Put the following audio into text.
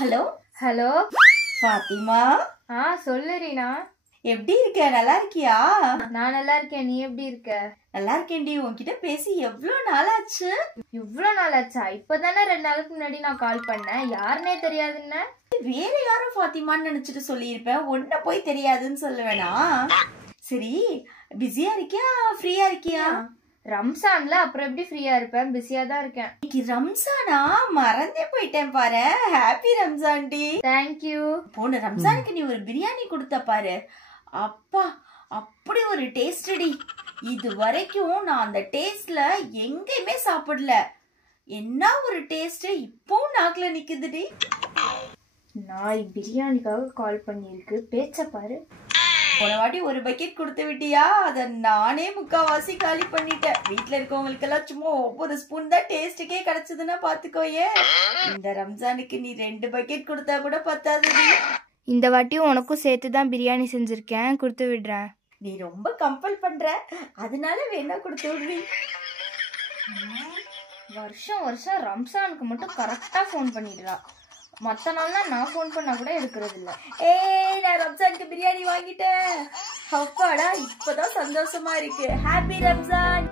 Hello hello Fathima, சொல்லு ரீனா. எப்படி இருக்க? நல்லா இருக்கியா? நான் நல்லா இருக்கேன். நீ எப்படி இருக்க? நல்லா இருக்கேன்டி. உன்கிட்ட பேசி எவ்வளவு நாளாச்சு? இவ்வளவு நாள் ஆச்சா? இப்பதானே 2 நாளுக்கு முன்னாடி நான் கால் பண்ணேன். யாருன்னே தெரியாதுன்னு. வேற யாரும் ஃபாத்திமான்னு நினைச்சிட்டு சொல்லியிருப்பேன். ஒன்ன போய் தெரியாதுன்னு சொல்லுவேனா? சரி, பிஸியா இருக்கியா ஃப்ரீயா இருக்கியா? ரம்சான்ல அப்புறம் எப்படி ஃப்ரீயா இருப்பேன்? பிஸியா தான் இருக்கேன். இன்னைக்கு ரம்சானா? மறந்தே போயிட்டேன் பாரு. ஹாப்பி ரம்சான் டி. தேங்க்யூ. போன ரம்சானுக்கு நீ ஒரு பிரியாணி கொடுத்த பாரு. அப்பா, அப்படி ஒரு டேஸ்ட் டி. இது வரைக்கும் நான் அந்த டேஸ்ட்ல எங்கேயுமே சாப்பிடல. என்ன ஒரு டேஸ்ட் இப்பவும் நாக்குல நிக்குதுடி. நான் பிரியாணிக்காக கால் பண்ணிருக்கு. பேச்ச பாரு. போன வாட்டி ஒரு பக்கெட் கொடுத்து விட்டியா? அத நானே முக்காவாசி காலி பண்ணிட்டேன். வீட்டுல இருக்கவங்களுக்கு எல்லாம் சும்மா ஒவ்வொரு ஸ்பூன் தான் டேஸ்டுக்கே கிடைச்சதுன்னா பாத்துக்கோயே. இந்த ரம்ஜானுக்கு நீ 2 பக்கெட் கொடுத்தா கூட பத்தாது. இந்த வாட்டியும் உனக்கும் சேர்த்து தான் பிரியாணி செஞ்சிருக்கேன். கொடுத்து விடுறேன். நீ ரொம்ப கம்பல் பண்ற, அதனால வேணா கொடுத்து விடுறீ. வருஷம் வருஷம் ரம்சானுக்கு மட்டும் கரெக்டா ஃபோன் பண்ணிடுறா. மற்ற நாள்லாம் நான் ஃபோன் பண்ணா கூட எடுக்கிறது இல்ல. நான் ரம்ஜானுக்கு பிரியாணி வாங்கிட்டேன். அப்பாடா, இப்பதான் சந்தோஷமா இருக்கு. ஹாப்பி ரம்ஜான்.